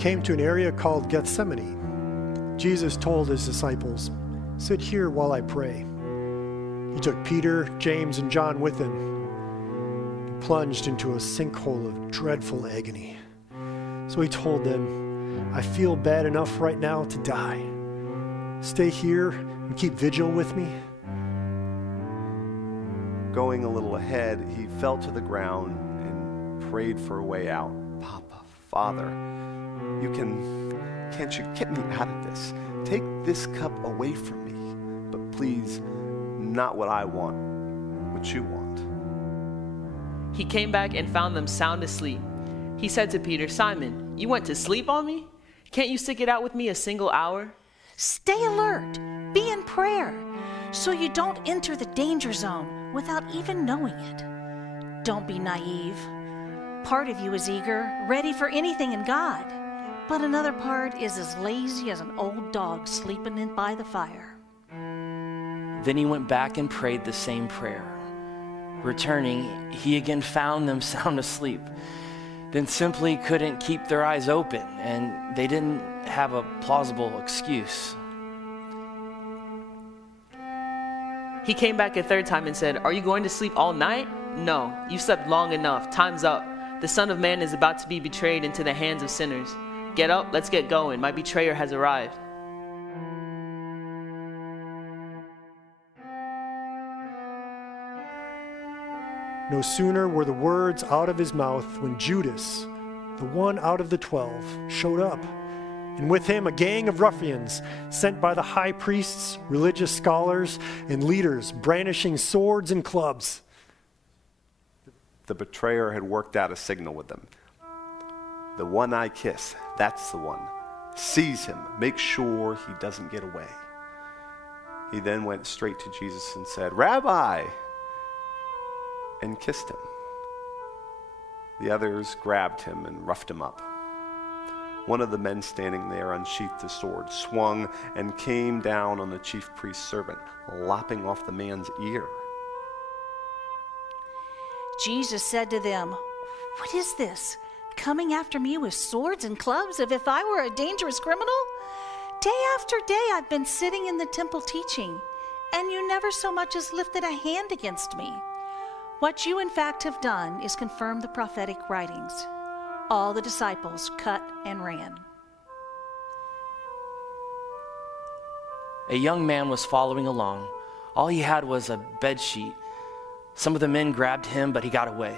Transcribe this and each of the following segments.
came to an area called Gethsemane, Jesus told his disciples, "Sit here while I pray." He took Peter, James, and John with him. He plunged into a sinkhole of dreadful agony. So he told them, "I feel bad enough right now to die. Stay here and keep vigil with me." Going a little ahead, he fell to the ground and prayed for a way out. "Papa, Father, can't you get me out of this? Take this cup away from me, but please, not what I want, what you want." He came back and found them sound asleep. He said to Peter, "Simon, you went to sleep on me? Can't you stick it out with me a single hour?" Stay alert, be in prayer, so you don't enter the danger zone without even knowing it. Don't be naive. Part of you is eager, ready for anything in God, but another part is as lazy as an old dog sleeping in by the fire. Then he went back and prayed the same prayer. Returning, he again found them sound asleep. Then simply couldn't keep their eyes open, and they didn't have a plausible excuse. He came back a third time and said, "Are you going to sleep all night? No, you slept long enough. Time's up. The Son of Man is about to be betrayed into the hands of sinners. Get up, let's get going. My betrayer has arrived." No sooner were the words out of his mouth when Judas, the one out of the 12, showed up, and with him a gang of ruffians sent by the high priests, religious scholars, and leaders brandishing swords and clubs. The betrayer had worked out a signal with them. "The one I kiss, that's the one. Seize him. Make sure he doesn't get away." He then went straight to Jesus and said, "Rabbi," and kissed him. The others grabbed him and roughed him up. One of the men standing there unsheathed his sword, swung, and came down on the chief priest's servant, lopping off the man's ear. Jesus said to them, "What is this? Coming after me with swords and clubs as if I were a dangerous criminal? Day after day I've been sitting in the temple teaching, and you never so much as lifted a hand against me. What you in fact have done is confirm the prophetic writings." All the disciples cut and ran. A young man was following along. All he had was a bed sheet. Some of the men grabbed him, but he got away,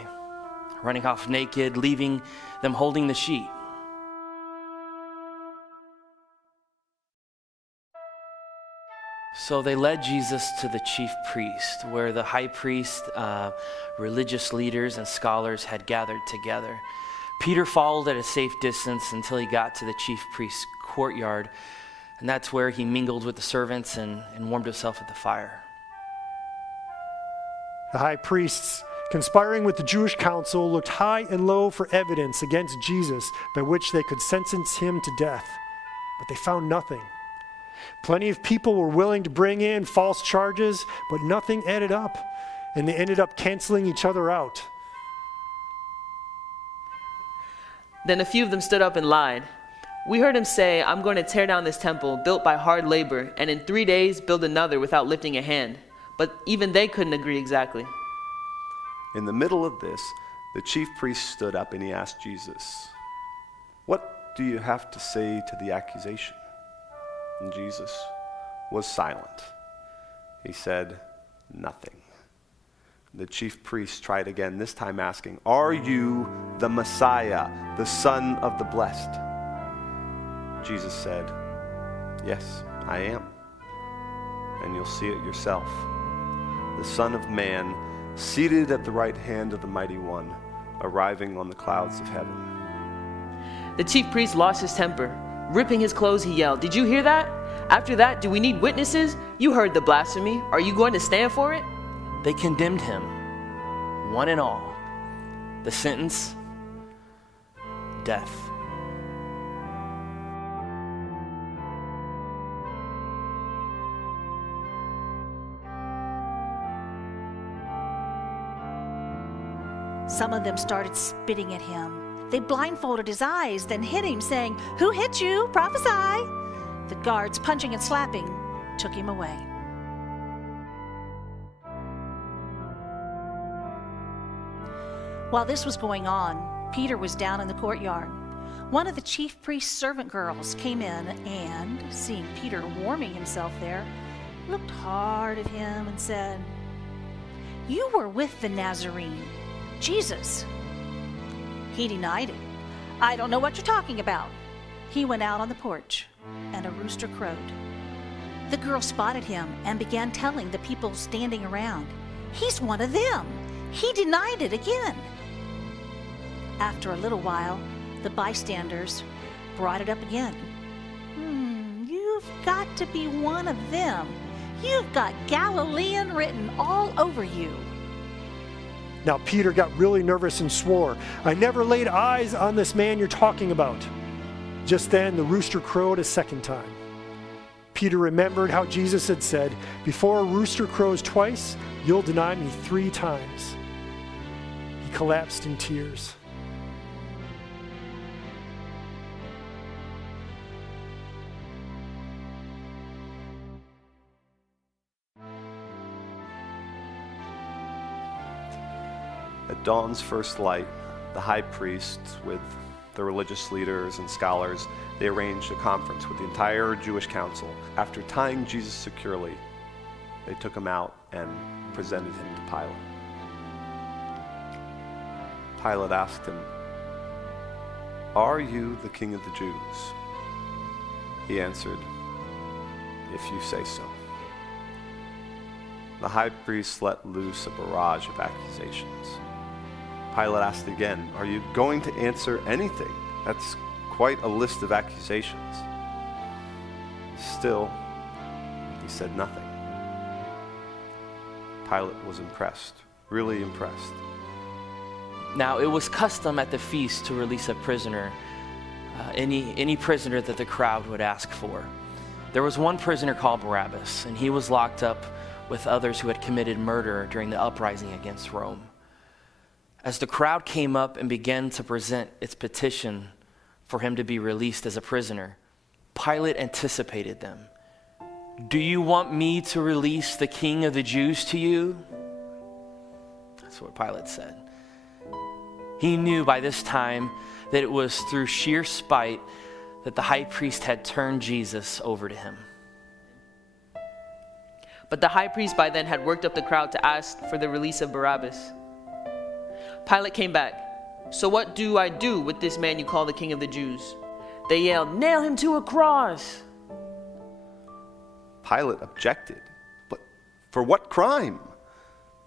running off naked, leaving them holding the sheet. So they led Jesus to the chief priest, where the high priest, religious leaders, and scholars had gathered together. Peter followed at a safe distance until he got to the chief priest's courtyard, and that's where he mingled with the servants and warmed himself at the fire. The high priests, conspiring with the Jewish council, looked high and low for evidence against Jesus by which they could sentence him to death, but they found nothing. Plenty of people were willing to bring in false charges, but nothing added up, and they ended up canceling each other out. Then a few of them stood up and lied. "We heard him say, 'I'm going to tear down this temple built by hard labor, and in 3 days build another without lifting a hand.' But even they couldn't agree exactly." In the middle of this, the chief priest stood up and he asked Jesus, "What do you have to say to the accusation?" And Jesus was silent. He said nothing. The chief priest tried again, this time asking, "Are you the Messiah, the Son of the Blessed?" Jesus said, "Yes, I am. And you'll see it yourself. The Son of Man, seated at the right hand of the Mighty One, arriving on the clouds of heaven." The chief priest lost his temper. Ripping his clothes, he yelled, "Did you hear that? After that, do we need witnesses? You heard the blasphemy. Are you going to stand for it?" They condemned him, one and all. The sentence, death. Some of them started spitting at him, They blindfolded his eyes, then hit him, saying, "Who hit you? Prophesy." The guards, punching and slapping, took him away. While this was going on, Peter was down in the courtyard. One of the chief priest's servant girls came in and, seeing Peter warming himself there, looked hard at him and said, "You were with the Nazarene, Jesus." He denied it. "I don't know what you're talking about." He went out on the porch, and a rooster crowed. The girl spotted him and began telling the people standing around, "He's one of them. He denied it again." After a little while, the bystanders brought it up again. You've got to be one of them. You've got Galilean written all over you." Now Peter got really nervous and swore, "I never laid eyes on this man you're talking about." Just then the rooster crowed a second time. Peter remembered how Jesus had said, "Before a rooster crows twice, you'll deny me 3 times." He collapsed in tears. At dawn's first light, the high priest, with the religious leaders and scholars, they arranged a conference with the entire Jewish council. After tying Jesus securely, they took him out and presented him to Pilate. Pilate asked him, "Are you the king of the Jews?" He answered, "If you say so." The high priest let loose a barrage of accusations. Pilate asked again, "Are you going to answer anything?" That's quite a list of accusations. Still, he said nothing. Pilate was impressed, really impressed. Now, it was custom at the feast to release a prisoner, any prisoner that the crowd would ask for. There was one prisoner called Barabbas, and he was locked up with others who had committed murder during the uprising against Rome. As the crowd came up and began to present its petition for him to be released as a prisoner, Pilate anticipated them. "Do you want me to release the king of the Jews to you?" That's what Pilate said. He knew by this time that it was through sheer spite that the high priest had turned Jesus over to him. But the high priest by then had worked up the crowd to ask for the release of Barabbas. Pilate came back. "So what do I do with this man you call the king of the Jews?" They yelled, "Nail him to a cross!" Pilate objected, "But for what crime?"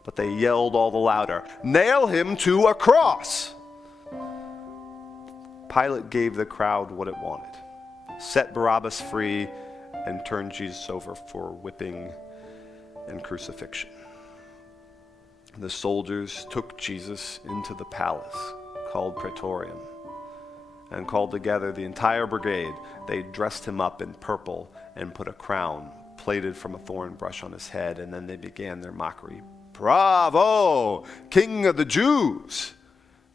But they yelled all the louder, "Nail him to a cross!" Pilate gave the crowd what it wanted, set Barabbas free, and turned Jesus over for whipping and crucifixion. The soldiers took Jesus into the palace, called Praetorium, and called together the entire brigade. They dressed him up in purple and put a crown plaited from a thorn bush on his head, and then they began their mockery. "Bravo, King of the Jews!"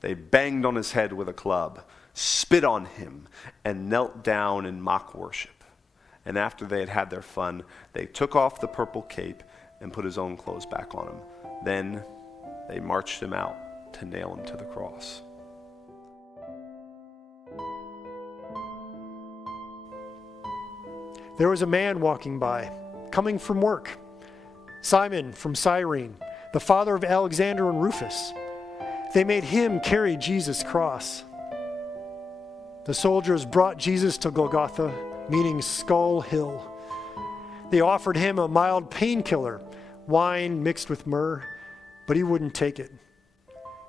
They banged on his head with a club, spit on him, and knelt down in mock worship. And after they had had their fun, they took off the purple cape and put his own clothes back on him. Then they marched him out to nail him to the cross. There was a man walking by, coming from work. Simon from Cyrene, the father of Alexander and Rufus. They made him carry Jesus' cross. The soldiers brought Jesus to Golgotha, meaning Skull Hill. They offered him a mild painkiller, wine mixed with myrrh, but he wouldn't take it.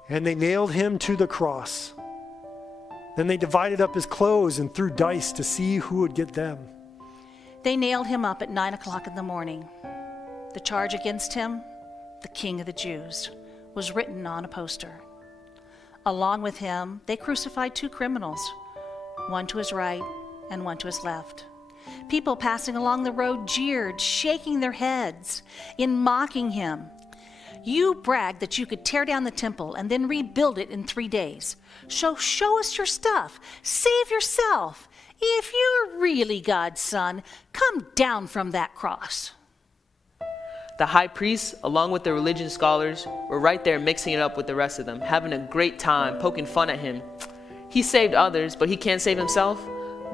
And they nailed him to the cross. Then they divided up his clothes and threw dice to see who would get them. They nailed him up at 9 o'clock in the morning. The charge against him, the King of the Jews, was written on a poster. Along with him, they crucified 2 criminals, one to his right and one to his left. People passing along the road jeered, shaking their heads in mocking him. You bragged that you could tear down the temple and then rebuild it in 3 days. So show us your stuff. Save yourself. If you're really God's son, come down from that cross. The high priest, along with the religious scholars, were right there mixing it up with the rest of them, having a great time, poking fun at him. He saved others, but he can't save himself?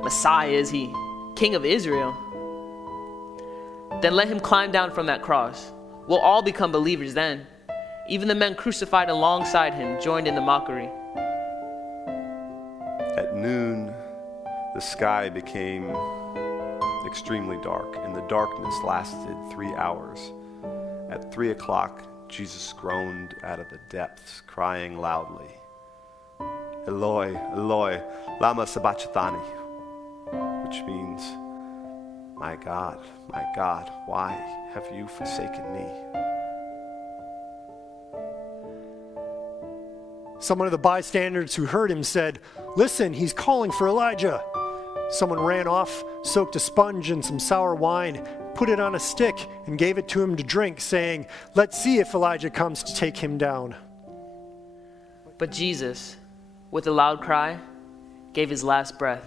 Messiah is he, King of Israel. Then let him climb down from that cross. We'll all become believers then. Even the men crucified alongside him joined in the mockery. At noon, the sky became extremely dark, and the darkness lasted 3 hours. At 3 o'clock, Jesus groaned out of the depths, crying loudly, Eloi, Eloi, lama sabachthani, which means, my God, why have you forsaken me? Some of the bystanders who heard him said, "Listen, he's calling for Elijah." Someone ran off, soaked a sponge in some sour wine, put it on a stick, and gave it to him to drink, saying, "Let's see if Elijah comes to take him down." But Jesus, with a loud cry, gave his last breath.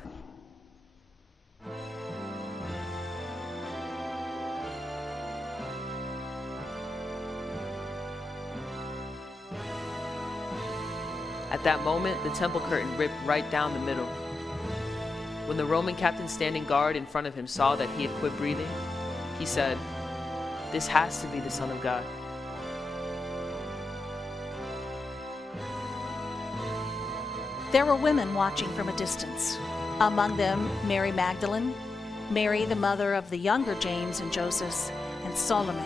At that moment, the temple curtain ripped right down the middle. When the Roman captain standing guard in front of him saw that he had quit breathing, he said, "This has to be the Son of God." There were women watching from a distance. Among them, Mary Magdalene, Mary the mother of the younger James and Joseph, and Salome.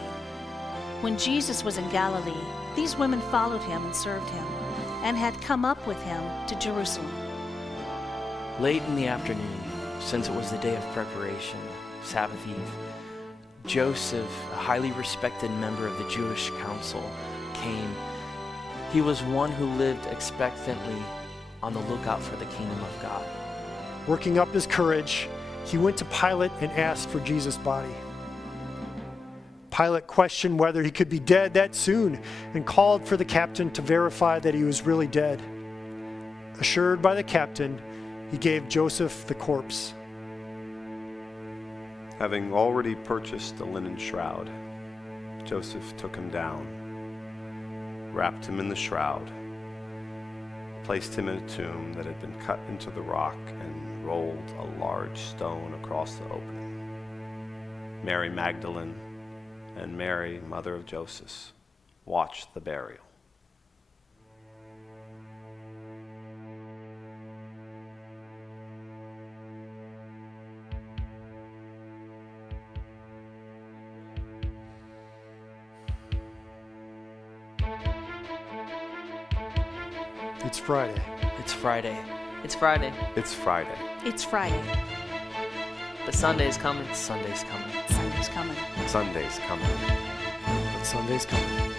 When Jesus was in Galilee, these women followed him and served him, and had come up with him to Jerusalem. Late in the afternoon, since it was the day of preparation, Sabbath Eve, Joseph, a highly respected member of the Jewish council, came. He was one who lived expectantly on the lookout for the kingdom of God. Working up his courage, he went to Pilate and asked for Jesus' body. Pilate questioned whether he could be dead that soon and called for the captain to verify that he was really dead. Assured by the captain, he gave Joseph the corpse. Having already purchased a linen shroud, Joseph took him down, wrapped him in the shroud, placed him in a tomb that had been cut into the rock, and rolled a large stone across the opening. Mary Magdalene and Mary, mother of Joseph, watched the burial. It's Friday. It's Friday. It's Friday, It's Friday. It's Friday. but Sunday is coming. Sunday's coming. Sunday's coming. Sunday's coming. But Sunday's coming.